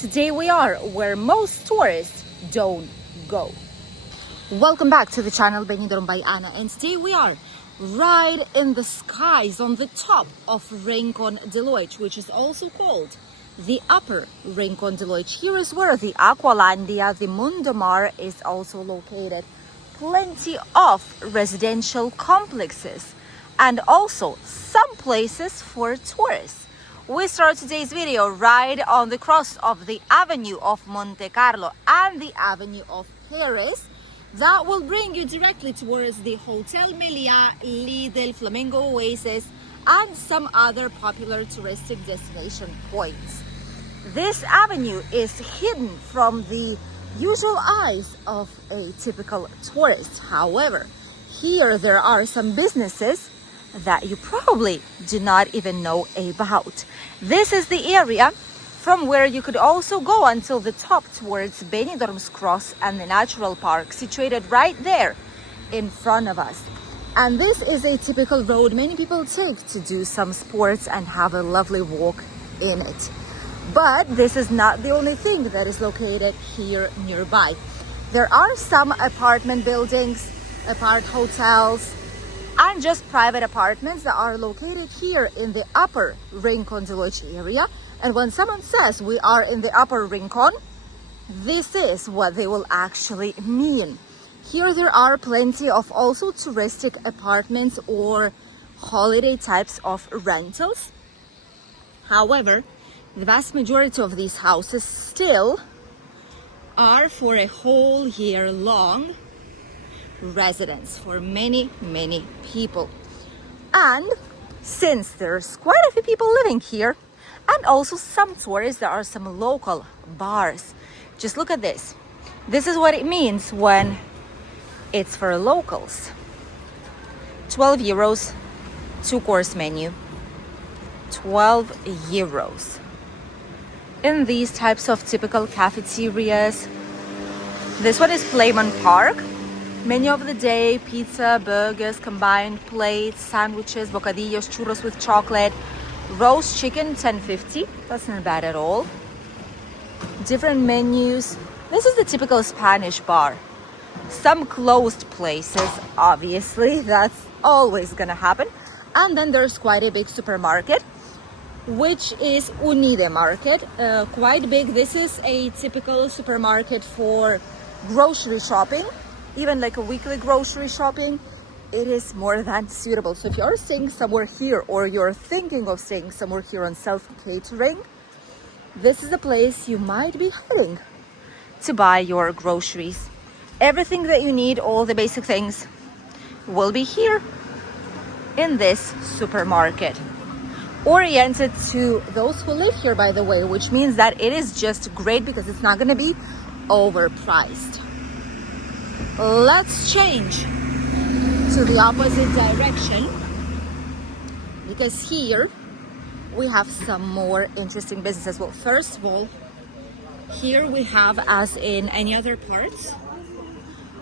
Today we are where most tourists don't go. Welcome back to the channel Benidorm by Anna, and today we are right in the skies on the top of Rincon de Loix, which is also called the upper Rincon de Loix. Here is where the Aqualandia, the Mundo Mar, is also located. Plenty of residential complexes and also some places for tourists. We start today's video right on the cross of the Avenue of Monte Carlo and the Avenue of Paris. That will bring you directly towards the Hotel Meliá, Lidl, Flamingo Oasis, and some other popular touristic destination points. This avenue is hidden from the usual eyes of a typical tourist. However, here there are some businesses that you probably do not even know about. This is the area from where you could also go until the top towards Benidorm's Cross and the Natural Park, situated right there in front of us. And this is a typical road many people take to do some sports and have a lovely walk in it. But this is not the only thing that is located here nearby. There are some apartment buildings, apart hotels, and just private apartments that are located here in the upper Rincon de Loix area. And when someone says we are in the upper Rincon, this is what they will actually mean. Here there are plenty of also touristic apartments or holiday types of rentals. However, the vast majority of these houses still are for a whole year long residence for many people. And since there's quite a few people living here and also some tourists, there are some local bars. Just look at this. This is what it means when it's for locals. 12 euros, 2-course menu. 12 euros. In these types of typical cafeterias. This one is Playman Park. Menu of the day: pizza, burgers, combined plates, sandwiches, bocadillos, churros with chocolate, roast chicken, 10.50. That's not bad at all. Different menus. This is the typical Spanish bar. Some closed places, obviously, that's always gonna happen. And then there's quite a big supermarket, which is Unide Market. Quite big. This is a typical supermarket for grocery shopping. Even like a weekly grocery shopping, it is more than suitable. So if you're staying somewhere here or you're thinking of staying somewhere here on self-catering, this is the place you might be heading to buy your groceries. Everything that you need, all the basic things, will be here in this supermarket. Oriented to those who live here, by the way, which means that it is just great because it's not going to be overpriced. Let's change to the opposite direction, because here we have some more interesting businesses. Well, first of all, here we have, as in any other parts,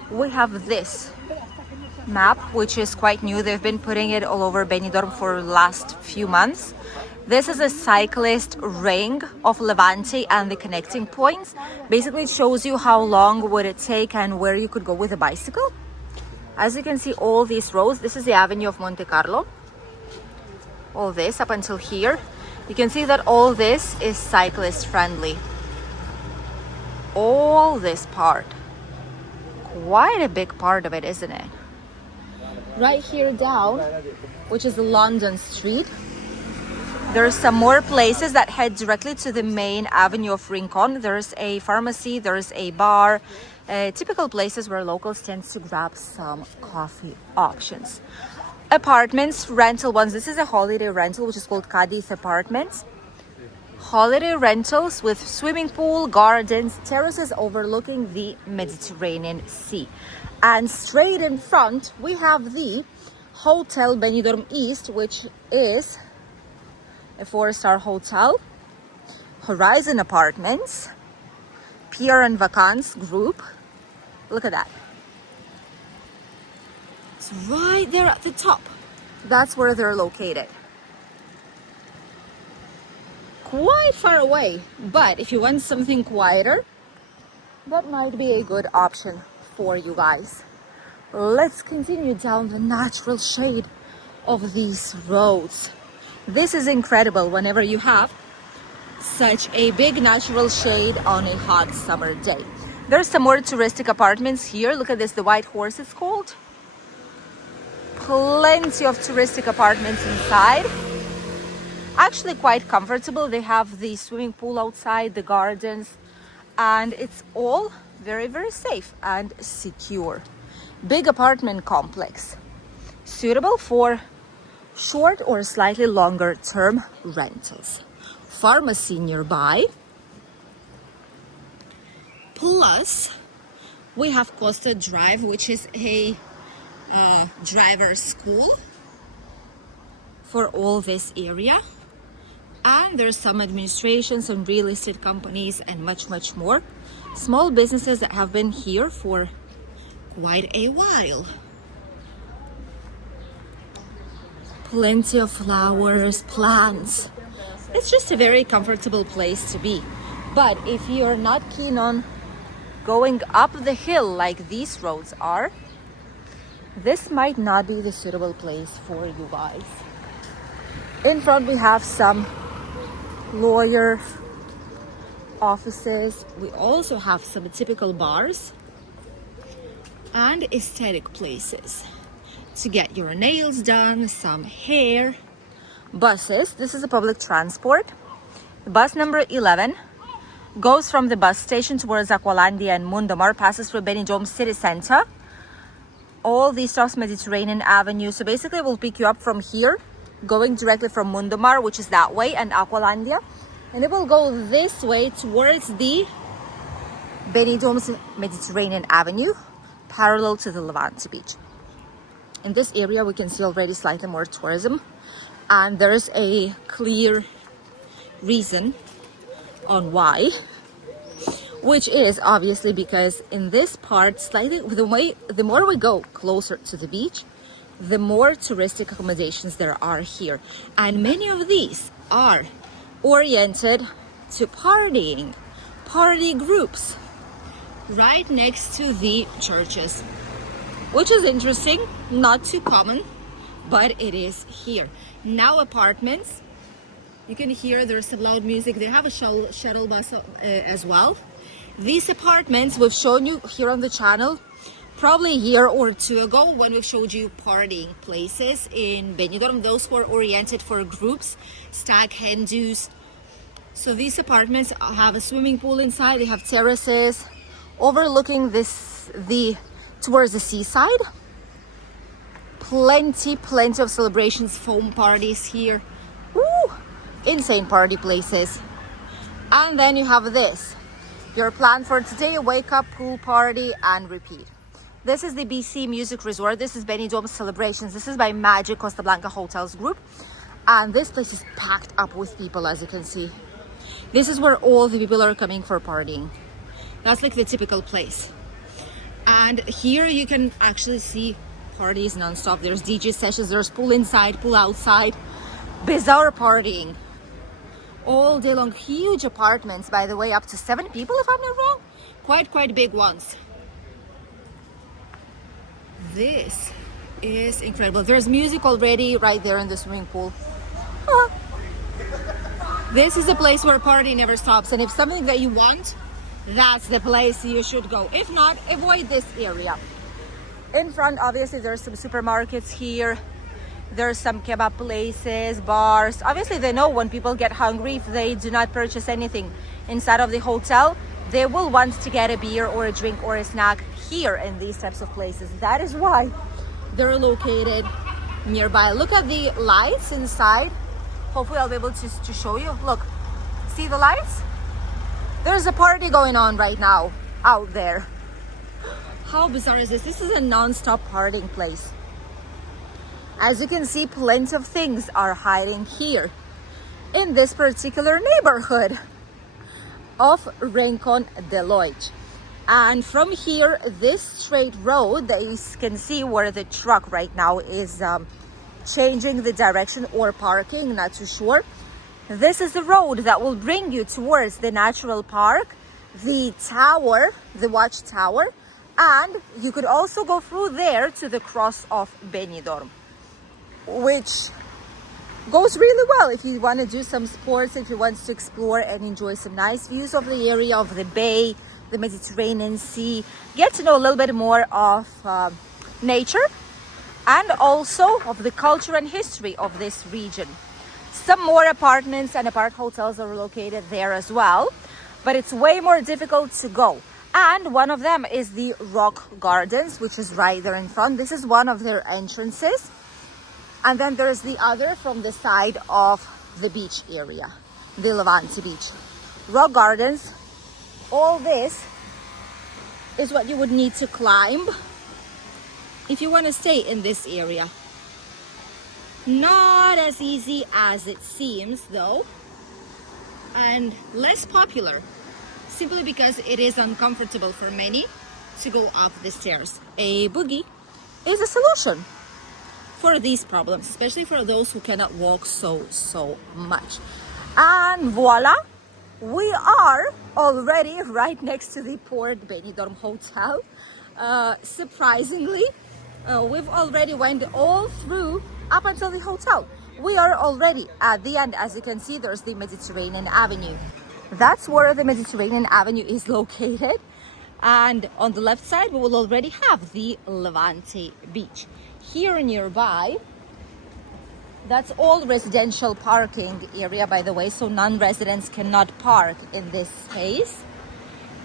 we have this map, which is quite new. They've been putting it all over Benidorm for the last few months. This is a cyclist ring of Levante and the connecting points. Basically, it shows you how long would it take and where you could go with a bicycle. As you can see, all these roads, this is the Avenue of Monte Carlo. All this up until here. You can see that all this is cyclist friendly. All this part. Quite a big part of it, isn't it? Right here down, which is London Street, there's some more places that head directly to the main Avenue of Rincon. There's a pharmacy, there's a bar, typical places where locals tend to grab some coffee options. Apartments, rental ones. This is a holiday rental, which is called Cadiz Apartments. Holiday rentals with swimming pool, gardens, terraces overlooking the Mediterranean Sea. And straight in front, we have the Hotel Benidorm East, which is a 4-star hotel. Horizon Apartments, Pierre and Vacances Group. Look at that. It's right there at the top. That's where they're located. quite far away, but if you want something quieter, that might be a good option for you guys. Let's continue down the natural shade of these roads. This is incredible whenever you have such a big natural shade on a hot summer day. There's some more touristic apartments here. Look at this, the White Horse it's called. Plenty of touristic apartments inside. Actually quite comfortable. They have the swimming pool outside, the gardens, and it's all very, very safe and secure. Big apartment complex, suitable for short or slightly longer term rentals. Pharmacy nearby. Plus, we have Costa Drive, which is a driver's school for all this area. And there's some administration, some real estate companies, and much, much more. Small businesses that have been here for quite a while. Plenty of flowers, plants. It's just a very comfortable place to be. But if you're not keen on going up the hill like these roads are, this might not be the suitable place for you guys. In front we have some lawyer offices. We also have some typical bars and aesthetic places to get your nails done, some hair. Buses. This is a public transport. Bus number 11 goes from the bus station towards Aqualandia and Mundamar, passes through Benidorm city center. All these stops Mediterranean Avenue. So basically we'll pick you up from here, going directly from Mundamar, which is that way, and Aqualandia. And it will go this way towards the Benidorm's Mediterranean Avenue, parallel to the Levante beach. In this area we can see already slightly more tourism, and there's a clear reason on why, which is obviously because in this part, slightly the more we go closer to the beach, the more touristic accommodations there are here, and many of these are oriented to partying, party groups right next to the churches, which is interesting, not too common, but it is here. Now apartments, you can hear there's some loud music. They have a shuttle bus as well. These apartments we've shown you here on the channel probably a year or two ago when we showed you partying places in Benidorm. Those were oriented for groups, stag hen do's. So these apartments have a swimming pool inside. They have terraces overlooking towards the seaside. Plenty of celebrations, foam parties here. Woo! Insane party places. And then you have this. Your plan for today, wake up, pool party, and repeat. This is the BC Music Resort. This is Benidorm Celebrations. This is by Magic Costa Blanca Hotels Group. And this place is packed up with people, as you can see. This is where all the people are coming for partying. That's like the typical place. And here you can actually see parties non-stop. There's DJ sessions, there's pool inside, pool outside. Bizarre partying all day long. Huge apartments, by the way, up to 7 people if I'm not wrong. Quite big ones. This is incredible. There's music already right there in the swimming pool. This is a place where party never stops, and if something that you want, that's the place you should go. If not, avoid this area. In front, obviously, there's some supermarkets here. There's some kebab places, bars. Obviously, they know when people get hungry, if they do not purchase anything inside of the hotel, they will want to get a beer or a drink or a snack here in these types of places. That is why they're located nearby. Look at the lights inside. Hopefully I'll be able to show you. Look, see the lights? There's a party going on right now out there. How bizarre is this? This is a non-stop partying place. As you can see, plenty of things are hiding here in this particular neighborhood of Rincon de Loix. And from here, this straight road that you can see where the truck right now is changing the direction or parking, not too sure. This is the road that will bring you towards the natural park, the tower, the watchtower, and you could also go through there to the cross of Benidorm, which goes really well if you want to do some sports, if you want to explore and enjoy some nice views of the area, of the bay, the Mediterranean Sea, get to know a little bit more of nature and also of the culture and history of this region. Some more apartments and apart hotels are located there as well, but it's way more difficult to go. And one of them is the Rock Gardens, which is right there in front. This is one of their entrances. And then there's the other from the side of the beach area, the Levante beach. Rock Gardens, all this is what you would need to climb if you want to stay in this area. Not as easy as it seems though, and less popular, simply because it is uncomfortable for many to go up the stairs. A boogie is a solution for these problems, especially for those who cannot walk so much. And voila, we are already right next to the Port Benidorm Hotel. Surprisingly, we've already went all through up until the hotel. We are already at the end. As you can see, there's the Mediterranean Avenue. That's where the Mediterranean Avenue is located. And on the left side, we will already have the Levante beach. Here nearby, that's all residential parking area, by the way, so non-residents cannot park in this space.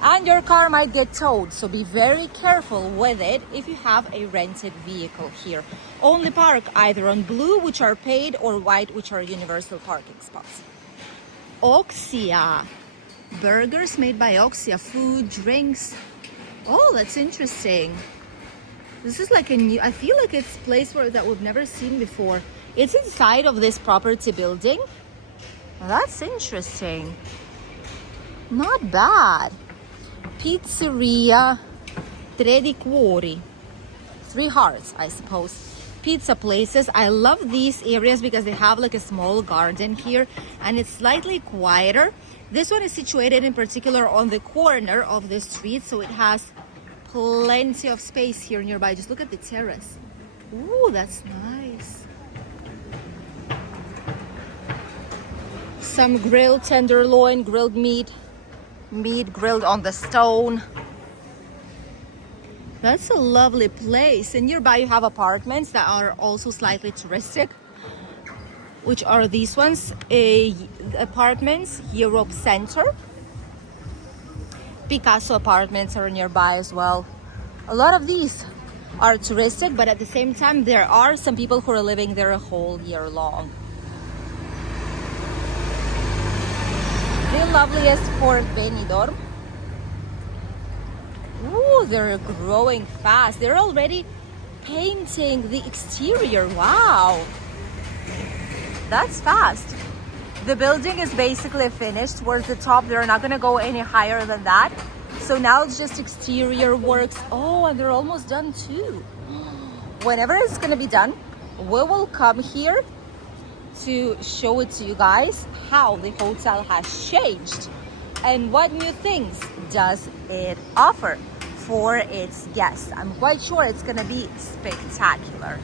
And your car might get towed, so be very careful with it if you have a rented vehicle here. Only park either on blue, which are paid, or white, which are universal parking spots. Oxia. Burgers made by Oxia. Food, drinks. Oh, that's interesting. This is like a new, I feel like it's a place that we've never seen before. It's inside of this property building. That's interesting. Not bad. Pizzeria Tre di Cuori. 3 hearts, I suppose. Pizza places. I love these areas because they have like a small garden here and it's slightly quieter. This one is situated in particular on the corner of the street, so it has plenty of space here nearby. Just look at the terrace. Ooh, that's nice. Some grilled tenderloin, grilled meat grilled on the stone. That's a lovely place. And nearby you have apartments that are also slightly touristic, which are these ones. Apartments, Europe Center. Picasso apartments are nearby as well. A lot of these are touristic, but at the same time there are some people who are living there a whole year long. The loveliest Port Benidorm. Ooh, they're growing fast. They're already painting the exterior. Wow, that's fast. The building is basically finished towards the top. They're not gonna go any higher than that. So now it's just exterior works. Oh, and they're almost done too. Whenever it's gonna be done, we will come here to show it to you guys how the hotel has changed and what new things does it offer for its guests. I'm quite sure it's gonna be spectacular.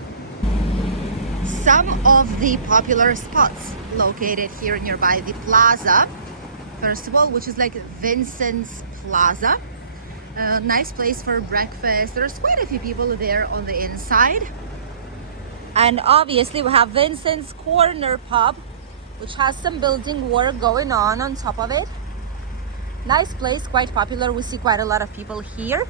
Some of the popular spots located here nearby the plaza, first of all, which is like Vincent's Plaza. Nice place for breakfast. There's quite a few people there on the inside. And obviously we have Vincent's Corner Pub, which has some building work going on top of it. Nice place, quite popular. We see quite a lot of people here.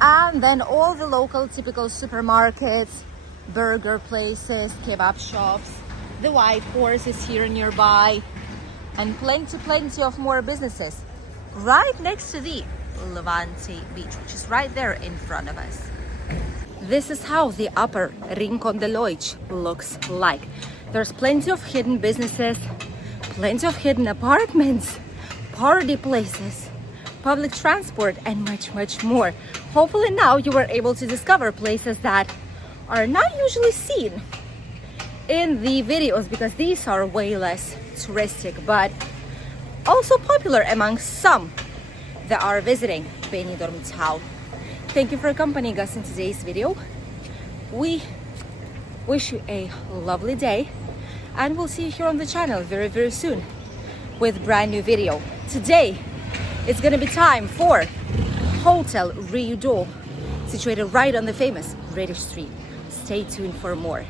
And then all the local typical supermarkets, burger places, kebab shops. The White Horse is here nearby. And plenty of more businesses right next to the Levante beach, which is right there in front of us. This is how the upper Rincon de Loix looks like. There's plenty of hidden businesses, plenty of hidden apartments, party places, public transport, and much more. Hopefully now you were able to discover places that are not usually seen in the videos, because these are way less touristic, but also popular among some that are visiting Benidorm town. Thank you for accompanying us in today's video. We wish you a lovely day, and we'll see you here on the channel very, very soon with brand new video. Today, it's gonna be time for Hotel Rio, situated right on the famous British Street. Stay tuned for more.